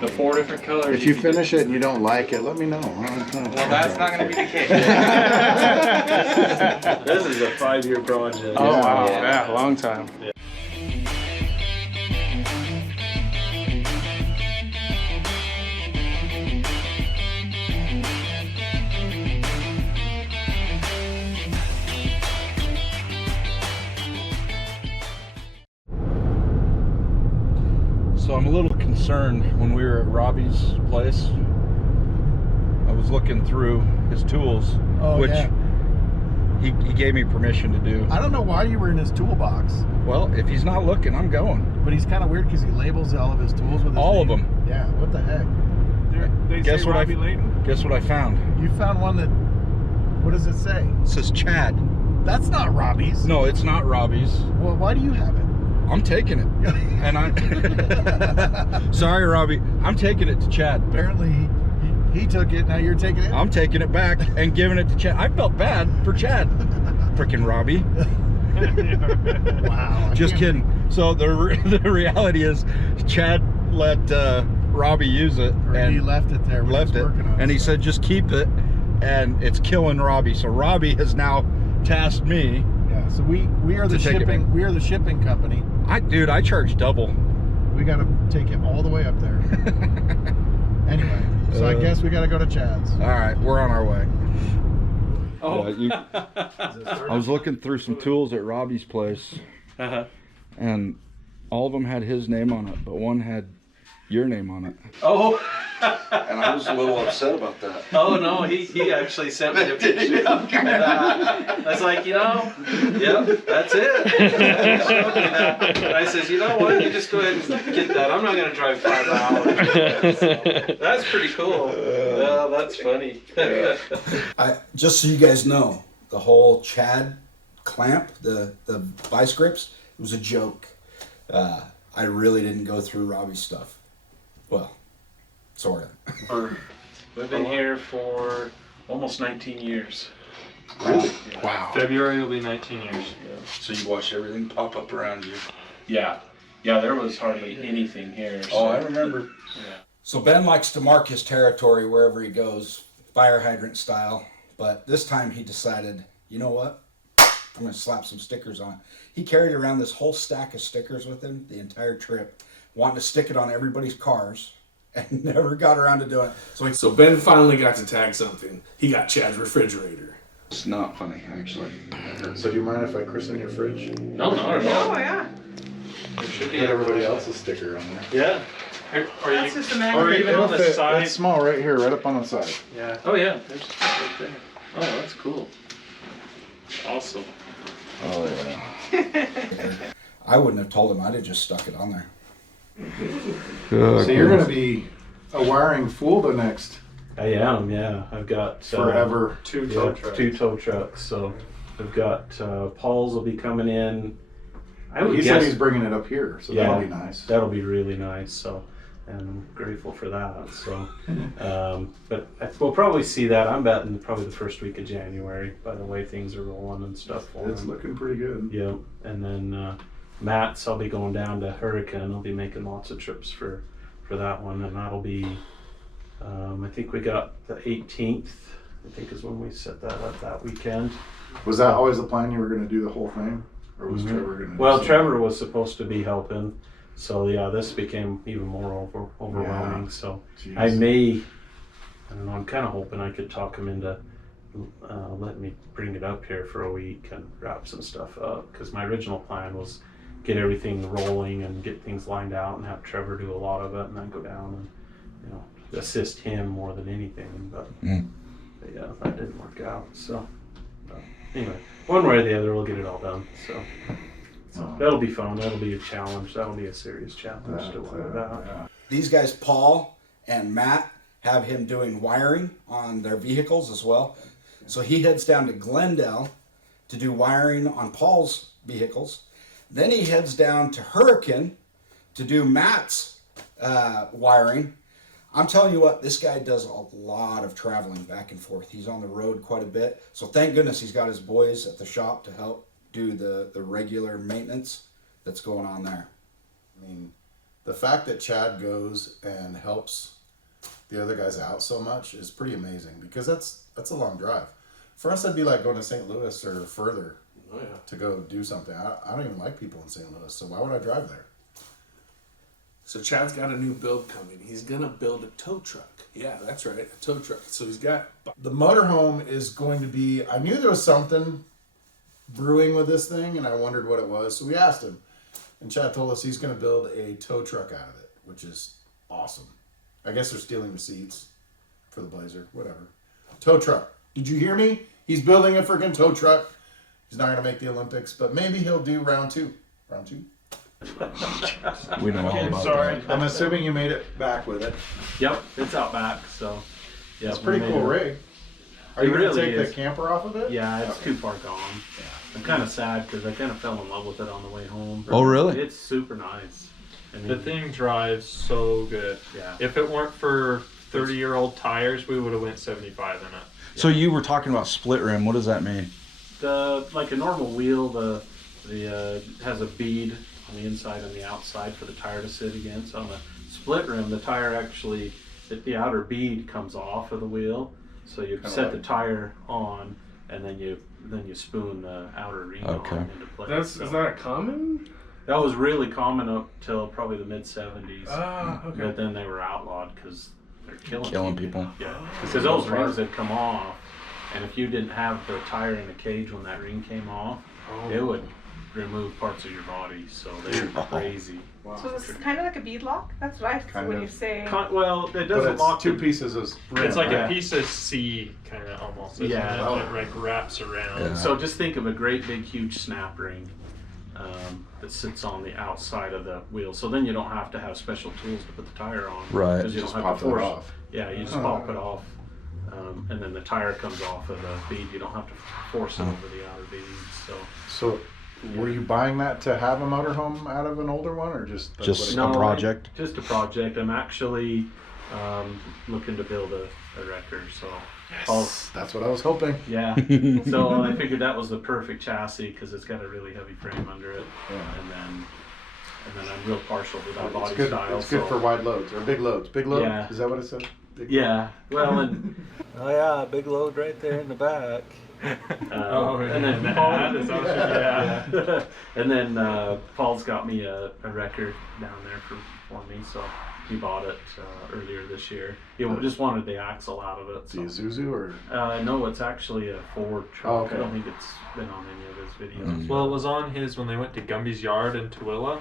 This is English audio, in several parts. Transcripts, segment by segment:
The 4 different colors. If you finish it and you don't like it, let me know. Well, that's not going to be the case. This is a 5-year project. Oh, wow. Yeah, long time. Yeah. So I'm a little concerned when we were at Robbie's place. I was looking through his tools, which he gave me permission to do. I don't know why you were in his toolbox. Well, if he's not looking, I'm going. But he's kind of weird because he labels all of his tools with his All name. of them. Yeah, what the heck? Guess what Guess what I found? You found one that, what does it say? It says Chad. That's not Robbie's. No, it's not Robbie's. Well, why do you have it? I'm taking it. And I sorry, Robbie. I'm taking it to Chad. Apparently he took it, now you're taking it? I'm taking it back and giving it to Chad. I felt bad for Chad. Freaking Robbie. Wow. Just kidding. So the reality is Chad let Robbie use it. And he left it there. Left it. And he said, just keep it. And it's killing Robbie. So Robbie has now tasked me. Yeah, so we are the shipping. We are the shipping company. Dude, I charge double. We got to take it all the way up there. Anyway, so I guess we got to go to Chad's. All right, we're on our way. Oh. I was looking through some tools at Robbie's place, and all of them had his name on it, but one had your name on it. Oh. And I was a little upset about that. Oh, no, he actually sent me a picture. And, I was like, yep, that's it. And I says, you know what, you just go ahead and get that. I'm not going to drive 5 hours. So, that's pretty cool. Well, that's funny. Just so you guys know, the whole Chad clamp, the vice grips, it was a joke. I really didn't go through Robbie's stuff. Well, sort of. We've been here for almost 19 years. Really? Yeah. Wow. February will be 19 years. Yeah. So you watched everything pop up around you? Yeah, there was hardly anything here. So. Oh, I remember. Yeah. So Ben likes to mark his territory wherever he goes, fire hydrant style. But this time he decided, you know what? I'm going to slap some stickers on it. He carried around this whole stack of stickers with him the entire trip, wanting to stick it on everybody's cars, and never got around to doing it. So Ben finally got to tag something. He got Chad's refrigerator. It's not funny, actually. So do you mind if I christen your fridge? No, not at all. Oh, yeah. There should be Put everybody else's sticker on there. Yeah. Or That's just a matter or of even on the Fit. side. It's small right here, right up on the side. Yeah. Oh yeah. There's right there. Oh, that's cool. Awesome. Oh, yeah. I wouldn't have told him. I'd have just stuck it on there. So you're going to be a wiring fool the next I am, yeah. I've got forever. 2 tow trucks. 2 tow trucks. So I've got Paul's will be coming in. He said he's bringing it up here, so Yeah. that'll be nice. That'll be really nice. So, and I'm grateful for that. So, but we'll probably see that. I'm betting probably the first week of January by the way things are rolling and stuff. It's looking pretty good. Yeah, and then Matt's, I'll be going down to Hurricane. I'll be making lots of trips for that one, and that'll be. I think we got the 18th. I think is when we set that up that weekend. Was that always the plan? You were going to do the whole thing, or was Trevor going to? Well, Trevor was supposed to be helping, so yeah, this became even more overwhelming. Yeah. So Jeez. I don't know. I'm kind of hoping I could talk him into letting me bring it up here for a week and wrap some stuff up. Because my original plan was get everything rolling and get things lined out and have Trevor do a lot of it, and then go down and assist him more than anything. But yeah, that didn't work out. So anyway, one way or the other, we'll get it all done. So that'll be fun. That'll be a challenge. That'll be a serious challenge to work that. Yeah. These guys, Paul and Matt, have him doing wiring on their vehicles as well. So he heads down to Glendale to do wiring on Paul's vehicles. Then he heads down to Hurricane to do Matt's wiring. I'm telling you what, this guy does a lot of traveling back and forth. He's on the road quite a bit. So thank goodness he's got his boys at the shop to help do the regular maintenance that's going on there. I mean, the fact that Chad goes and helps the other guys out so much is pretty amazing, because that's a long drive. For us, it'd be like going to St. Louis or further to go do something. I don't even like people in St. Louis, so why would I drive there? So Chad's got a new build coming. He's gonna build a tow truck. Yeah, that's right, a tow truck. So he's got. The motorhome is going to be, I knew there was something brewing with this thing, and I wondered what it was, so we asked him. And Chad told us he's going to build a tow truck out of it, which is awesome. I guess they're stealing the seats for the Blazer, whatever. Tow truck. Did you hear me? He's building a freaking tow truck. He's not going to make the Olympics, but maybe he'll do round two. Round two? We know all about that. I'm assuming you made it back with it. Yep, it's out back, so. Yeah, It's a pretty cool rig. Are you It going to really take is. the camper off of it? Yeah, it's too far gone. I'm kind of sad because I kind of fell in love with it on the way home. Oh, really? It's super nice. I mean, The thing drives so good. Yeah. If it weren't for 30-year-old tires, we would have went 75 in it. So you were talking about split rim. What does that mean? Like a normal wheel, the has a bead on the inside and the outside for the tire to sit against. On the split rim, the tire actually, the outer bead comes off of the wheel, so you set the tire on, and then you spoon the outer ring on into place. Is that common? That was really common up till probably the mid '70s. Okay. But then they were outlawed because they're killing people. Yeah, because those rings had come off, and if you didn't have the tire in the cage when that ring came off, it would remove parts of your body. So they're crazy. So it's kind of like a bead lock? That's what I Kind when of. you say. Well, it But doesn't it's lock two the- pieces of rim, It's like right? a piece of C, kind of almost. Isn't Yeah. it? It like wraps around. Yeah. So just think of a great big huge snap ring that sits on the outside of the wheel. So then you don't have to have special tools to put the tire on. Right. Because you Just don't have pop to it force. off. Yeah, you just pop it off, and then the tire comes off of the bead. You don't have to force it over the outer bead. So, were you buying that to have a motorhome out of an older one, or just that's Just what it- a project? Just a project. I'm actually looking to build a wrecker. So That's what I was hoping. yeah. So I figured that was the perfect chassis because it's got a really heavy frame under it, Yeah. and then I'm real partial to that It's body good. style. It's good so- for wide loads or big loads. Big load. Yeah. Is that what it said? Big Yeah. Well, and Oh yeah, big load right there in the back. and then the Paul, ad is also- yeah. And then Paul's got me a wrecker down there for me, so he bought it earlier this year. He just wanted the axle out of it. The So. Isuzu or? No, it's actually a Ford truck. Oh, okay. I don't think it's been on any of his videos. Well, it was on his when they went to Gumby's yard in Tooele.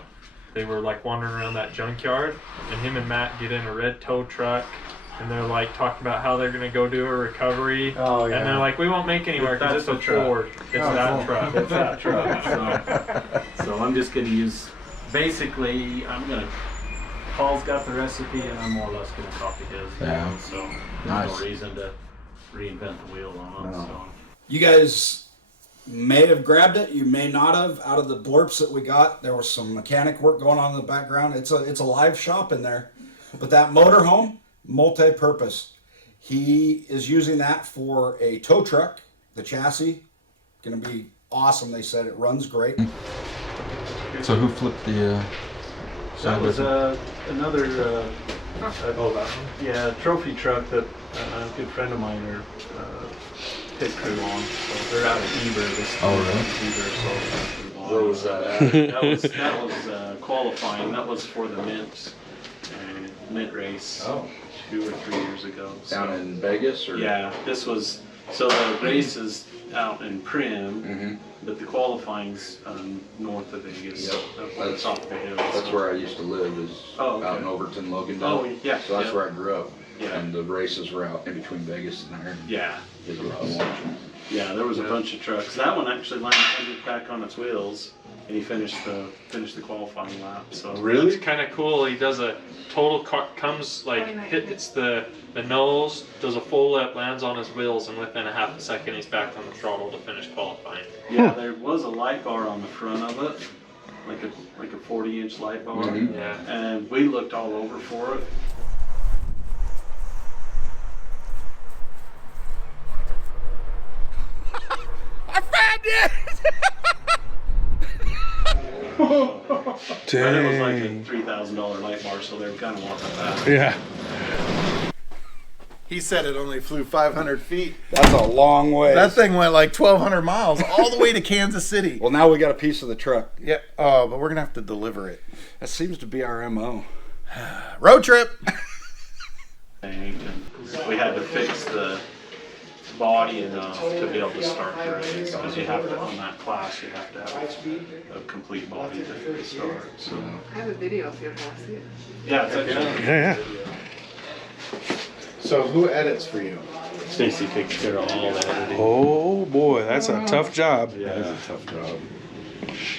They were like wandering around that junkyard, and him and Matt get in a red tow truck, and they're like talking about how they're gonna go do a recovery. Oh, yeah. And they're like, we won't make anywhere because That's it's a the truck. Ford. It's Oh, that cool. truck. It's that truck. So I'm just gonna use. Basically, Paul's got the recipe, and I'm more or less gonna copy his. Yeah. So there's Nice. no reason to reinvent the wheel on it. No. So. You guys may have grabbed it, you may not have. Out of the blurps that we got, there was some mechanic work going on in the background. It's a live shop in there. But that motorhome, multi-purpose. He is using that for a tow truck. The chassis, gonna be awesome. They said it runs great. So who flipped the? That was another that one? Yeah, trophy truck that a good friend of mine are pit crew on. So they're out of Eber. Where was that at? That was qualifying. That was for the mint race 2 or 3 years ago. Down in Vegas, or? Yeah, this was so the race is out in Prim, Mhm. but the qualifying's north of Vegas. Yep. Up on the top of the hill. That's so- where I used to live. Is Oh, okay. out in Overton, Logandale. Oh, yeah, So that's yeah. where I grew up. Yeah. And the races were out in between Vegas and there. Yeah. It was a lot of watching. Yeah, there was a bunch of trucks. That one actually landed back on its wheels, and he finished the qualifying lap. So It's kind of cool. He does a total comes like hits the nose, does a full lip, lands on his wheels, and within a half a second he's back on the throttle to finish qualifying. yeah, there was a light bar on the front of it, like a 40-inch light bar, Mhm. Yeah. and we looked all over for it. But it was like a $3,000 light bar, so they were kind of wanting that. Yeah. He said it only flew 500 feet. That's a long way. That thing went like 1,200 miles all the way to Kansas City. Well, now we got a piece of the truck. Yeah. Oh, but we're gonna have to deliver it. That seems to be our MO. Road trip. And we had to fix the body enough to be able to start the race, because you have to, on that class, you have to have a complete body to start. So I have a video if you ever want to see it. yeah, it's actually Yeah. So who edits for you? Stacie takes care of all the editing. Oh boy, that's a tough job. Yeah. That is a tough job.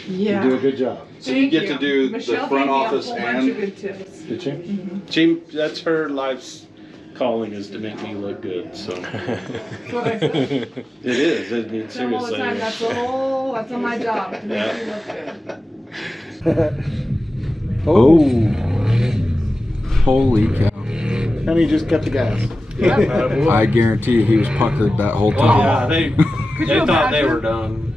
Yeah. You do a good job. So you get to do Michelle the front gave me office a whole bunch of and. good tips. Did you? She, that's her life's calling, is to make me look good. So That's what I said. it is. I mean, Tell them all the time, seriously. that's my job. To make Yeah. you look good. Oh. Holy cow. And he just cut the gas. I guarantee he was puckered that whole Well, time. yeah, they thought they were done.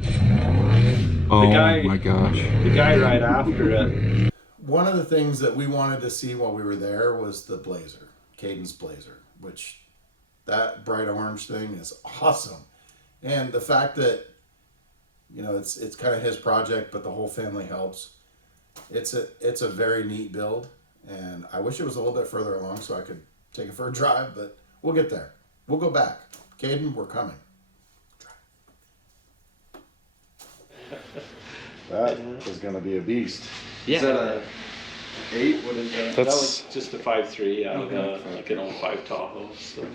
Oh guy- my gosh. The guy right after it. One of the things that we wanted to see while we were there was the Blazer, Caden's Blazer, which that bright orange thing is awesome. And the fact that, you know, it's kind of his project, but the whole family helps. It's a very neat build, and I wish it was a little bit further along so I could take it for a drive, but we'll get there. We'll go back. Caden, we're coming. That is gonna be a beast. Yeah. Is that a 8? What is that? That was just a 5.3 out of like an 05 Tahoe. So.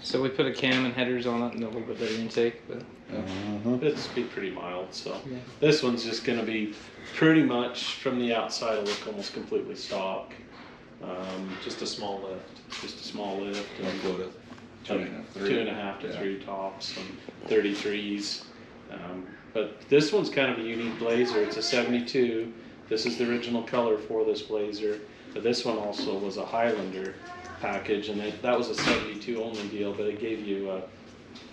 So we put a cam and headers on it and a little bit better intake, but It's be pretty mild. So this one's just going to be pretty much from the outside. It'll look almost completely stock. Just a small lift. Just a small lift. Like go to 2.5 to 3 tops and 33s. But this one's kind of a unique Blazer. It's a 72. This is the original color for this Blazer. But this one also was a Highlander package, and that was a 72 only deal, but it gave you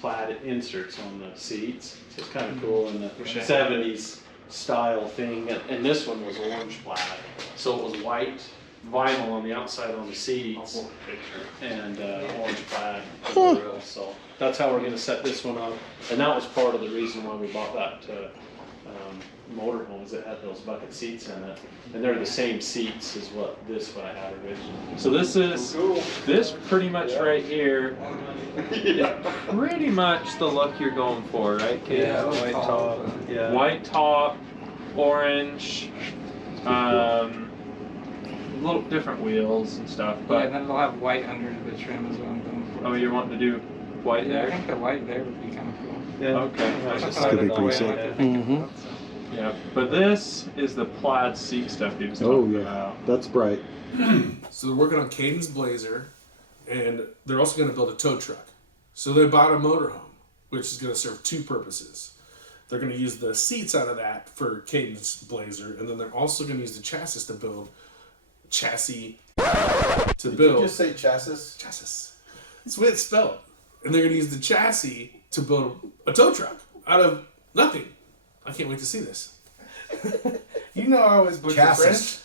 plaid inserts on the seats. So it's kind of cool in the 70s style thing. And this one was orange plaid. So it was white vinyl on the outside on the seats and orange plaid on the grill. So that's how we're going to set this one up. And that was part of the reason why we bought that motorhomes that had those bucket seats in it. And they're the same seats as what I had originally. So this pretty much right here is pretty much the look you're going for, right, kid? yeah, white top. Yeah. White top, orange, little different wheels and stuff. Yeah, But and then it'll have white under the trim as well. I'm going for. oh, you're wanting to do white Yeah, I there? think the white there would be kind of cool. Yeah. Okay. That's gonna be the pretty way I sick. like to think about it, so. Yeah, but this is the plaid seat stuff he was Oh talking yeah. about. That's bright. So they're working on Caden's Blazer, and they're also going to build a tow truck. So they bought a motorhome, which is going to serve two purposes. They're going to use the seats out of that for Caden's Blazer, and then they're also going to use the chassis to build Did you just say chassis? chassis. That's the way it's spelled. And they're going to use the chassis to build a tow truck out of nothing. I can't wait to see this. You know I always butcher Chassis.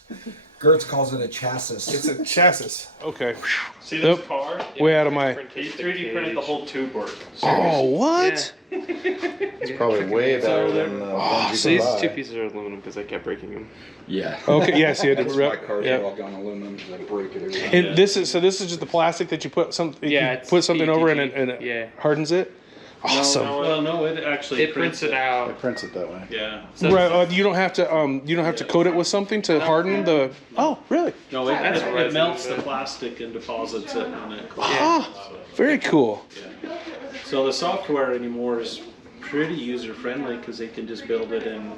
Gertz calls it a chassis. It's a chassis. Okay. See this Yep. car? Way out of my. He 3D printed the whole tube board. Oh, what? It's probably way better than the ones you see, can these buy. two pieces are aluminum because I kept breaking them. Yeah. Okay. Yes. Yeah. That's my cars yeah. are all gone aluminum because I break it every time. And this is just the plastic that you put put something over and it hardens it. Awesome. Well, no, it actually prints it out. It prints it that way. Yeah. Right. You don't have to coat it with something to harden the. Oh, really? No, it melts the plastic and deposits it and it cools. Ah, very cool. Yeah. So the software anymore is pretty user friendly because they can just build it in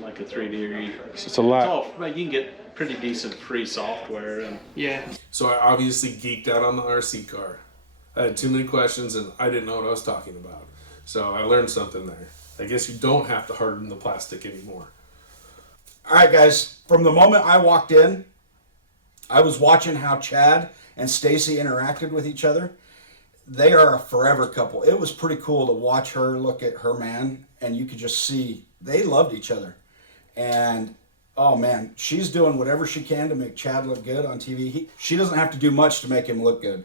like a 3D. It's a lot. Like you can get pretty decent free software and Yeah. So I obviously geeked out on the RC car. I had too many questions and I didn't know what I was talking about. So I learned something there. I guess you don't have to harden the plastic anymore. All right, guys. From the moment I walked in, I was watching how Chad and Stacie interacted with each other. They are a forever couple. It was pretty cool to watch her look at her man, and you could just see they loved each other. And Oh man, she's doing whatever she can to make Chad look good on TV. She doesn't have to do much to make him look good,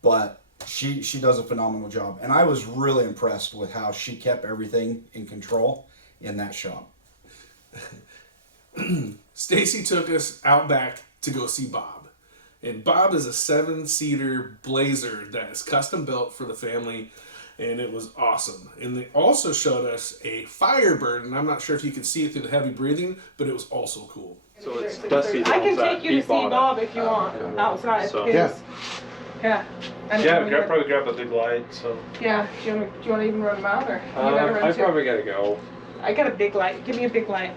but she does a phenomenal job. And I was really impressed with how she kept everything in control in that shop. Stacie took us out back to go see Bob. And Bob is a 7-seater Blazer that is custom built for the family, and it was awesome. And they also showed us a Firebird, and I'm not sure if you could see it through the heavy breathing, but it was also cool. So it's Dusty. I can take you to see Bob if you want outside. So- Yeah. Yeah. And Probably grab a big light. So. Yeah. Do you want to even run them out, or you gotta run I too? probably gotta go. I got a big light. Give me a big light.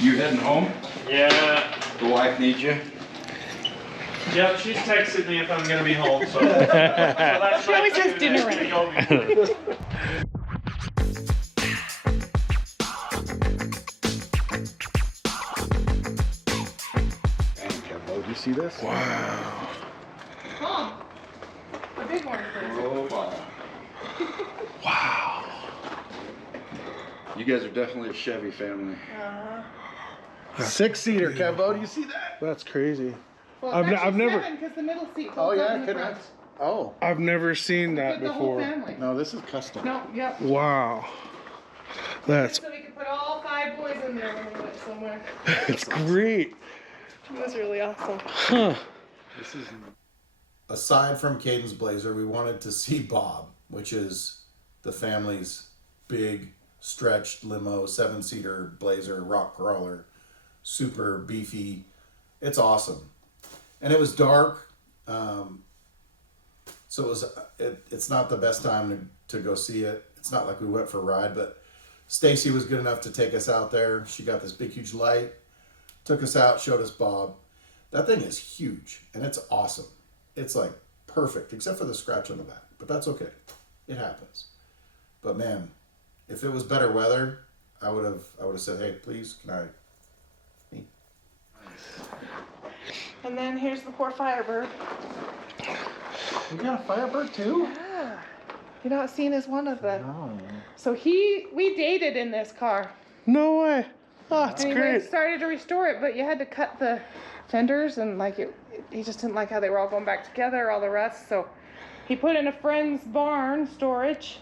You heading home? Yeah. The wife needs you. Yep, she's texted me if I'm gonna be home. So. That's She always has dinner ready. Oh, do you see this? Wow. Mom, a big one. Wow. You guys are definitely a Chevy family. 6-seater, Kevo. Do you see that? That's crazy. Well, I've never. Because the middle seat Oh folds up yeah, in the front. Oh. I've never seen that Fit the whole before. family. No, this is custom. No, yep. Wow. That's So we could put all 5 boys in there when we went somewhere. it's great. It was really awesome. Huh. This is. Aside from Caden's Blazer, we wanted to see Bob, which is the family's big stretched limo, 7-seater Blazer, rock crawler, super beefy. It's awesome, and it was dark, so it was. It's not the best time to go see it. It's not like we went for a ride, but Stacie was good enough to take us out there. She got this big huge light, took us out, showed us Bob. That thing is huge, and it's awesome. It's like perfect, except for the scratch on the back, but that's okay. It happens. But man, if it was better weather, I would have said, hey, please, can I? And then here's the poor Firebird. You got a Firebird too? Yeah. You're not seen as one of the. No. So we dated in this car. No way. Oh, that's And great. we started to restore it, but you had to cut the fenders, and like he just didn't like how they were all going back together, all the rust. So he put in a friend's barn storage,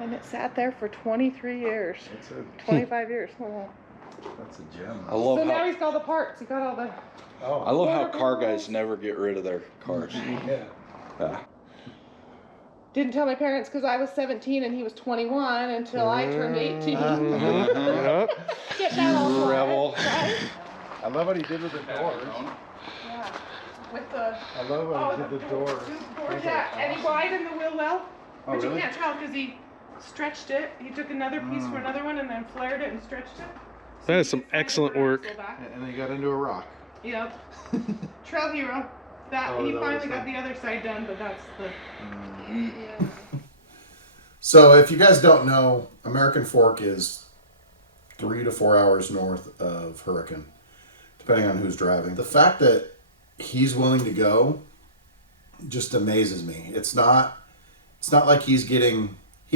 and it sat there for 23 years. 25 years. Oh. That's a gem. I love So now how he's got all the parts. He got all the. I love how car guys never get rid of their cars. Yeah. Yeah. Didn't tell my parents because I was 17 and he was 21 until I turned 18. Yep. Get that all sorted, Rebel. right? I love what he did with the doors. Yeah. With the. I love what he did with the doors. Yeah, and he widened the wheel well, Oh, but really? you can't tell because he stretched it. He took another piece for another one and then flared it and stretched it. So That is you some could kind of excellent put it on work. the back. And then he got into a rock. Yep. Trail Hero. That Oh, he that finally was got fun. the other side done, but that's the. Yeah. So if you guys don't know, American Fork is 3 to 4 hours north of Hurricane, depending on who's driving. The fact that he's willing to go just amazes me. It's not like he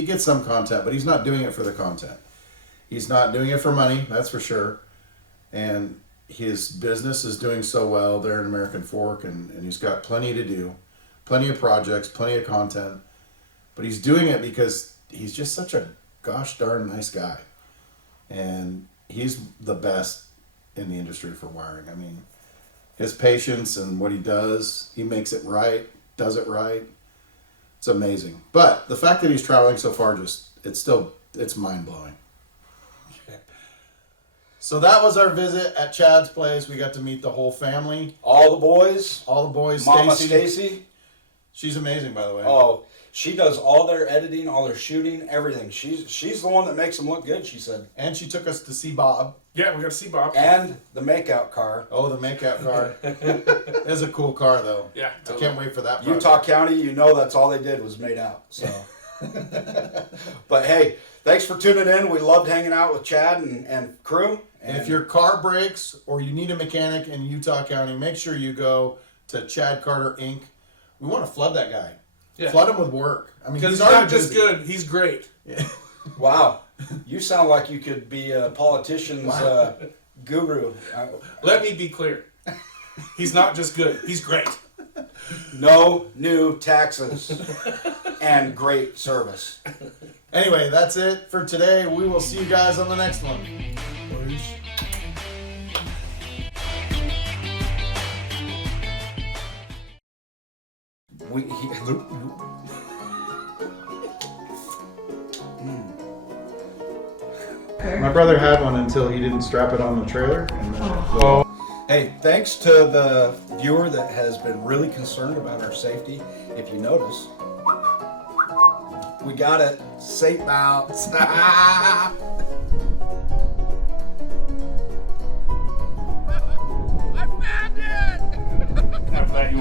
gets some content, but he's not doing it for the content. He's not doing it for money, that's for sure. And his business is doing so well there in American Fork, and he's got plenty to do, plenty of projects, plenty of content. But he's doing it because he's just such a gosh darn nice guy. And he's the best in the industry for wiring. I mean, his patience and what he does, he makes it right, does it right. It's amazing. But the fact that he's traveling so far, it's mind-blowing. So that was our visit at Chad's place. We got to meet the whole family. All the boys. Mama Stacie. Stacie. She's amazing, by the way. Oh, she does all their editing, all their shooting, everything. She's the one that makes them look good, she said. And she took us to see Bob. Yeah, we got to see Bob. And the makeout car. Oh, the makeout car. It's a cool car, though. Yeah, I can't wait for that project. Utah County, you know that's all they did was made out. So, but hey, thanks for tuning in. We loved hanging out with Chad and crew. And if your car breaks or you need a mechanic in Utah County, make sure you go to Chad Carter Inc. We want to flood that guy. Yeah. Flood him with work. I mean, Because he's he's already not just busy. good, he's great. Yeah. wow, You sound like you could be a politician's guru. Let me be clear. He's not just good. He's great. No new taxes and great service. Anyway, that's it for today. We will see you guys on the next one. Peace. My brother had one until he didn't strap it on the trailer. And then Hey, thanks to the viewer that has been really concerned about our safety. If you notice, we got it. Safe belts.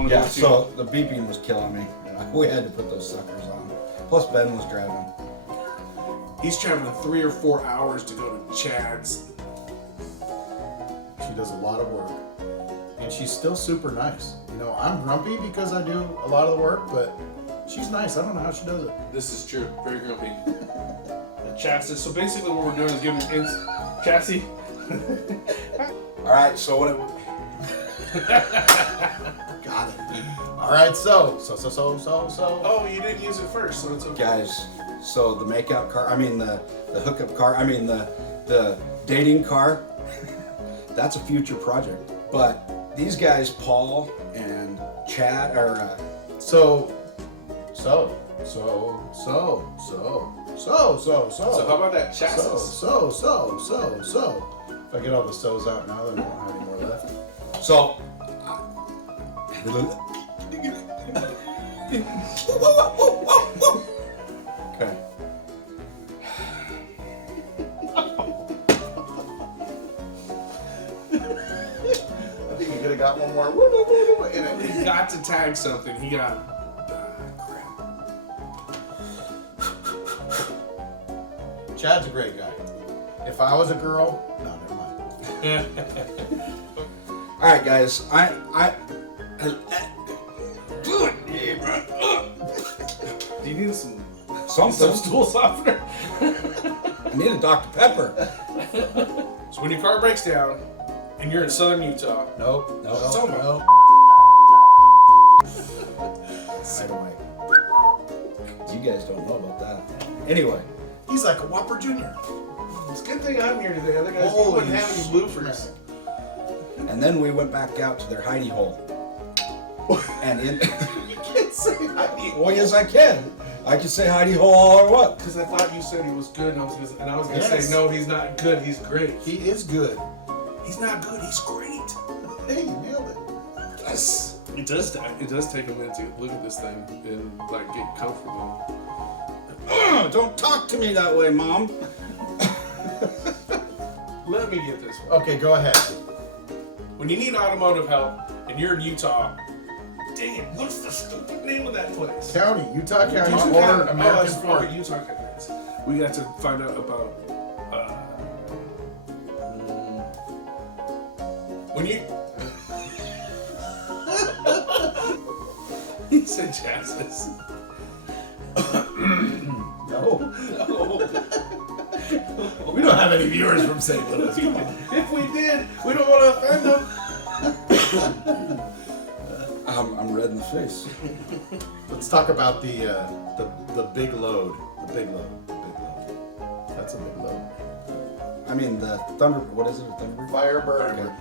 Yeah, so the beeping was killing me. We had to put those suckers on. Plus Ben was driving. He's traveling 3 or 4 hours to go to Chad's. she does a lot of work. And she's still super nice. You know, I'm grumpy because I do a lot of the work, but she's nice. I don't know how she does it. This is true. Very grumpy. The chassis. So basically what we're doing is giving chassis. Alright, so what Got it. All right, so. Oh, you didn't use it first, so it's okay. guys, so the makeout car, I mean the hookup car, I mean the dating car, that's a future project. But these guys, Paul and Chad, are So how about that chassis? So. If I get all the so's out now, then I won't have any more left. so. Okay. I think you could have got one more. In it. He got to tag something. He got. Crap. Chad's a great guy. If I was a girl, no, never mind. All right, guys. Do you need some Something. stool softener? I need a Dr. Pepper. So when your car breaks down and you're in southern Utah, Nope. It's over. Nope. Anyway, you guys don't know about that. Anyway, He's like a Whopper Jr. it's a good thing I'm here today. Other guys Holy wouldn't have any bloopers. and then we went back out to their hidey hole. And in. You can't say hidey. Well, yes, I can. I can say hidey hole all I want. Because I thought you said he was good, and I was gonna Yes. say no, he's not good. He's great. He is good. He's not good. He's great. Hey, you nailed it. Yes. It does take a minute to look at this thing and like get comfortable. Don't talk to me that way, Mom. Let me get this one. Okay, go ahead. When you need automotive help and you're in Utah, dang it, what's the stupid name of that place? County, Utah County, Utah or County. American It's Ford. probably Utah County. We got to find out about when you. He said chassis. No. We don't have any viewers from St. Louis. Come on. If we did, we don't want to offend them. I'm red in the face. Let's talk about the big load. The big load. That's a big load. I mean, the Thunder. What is it? A Thunderbird? Firebird. Okay.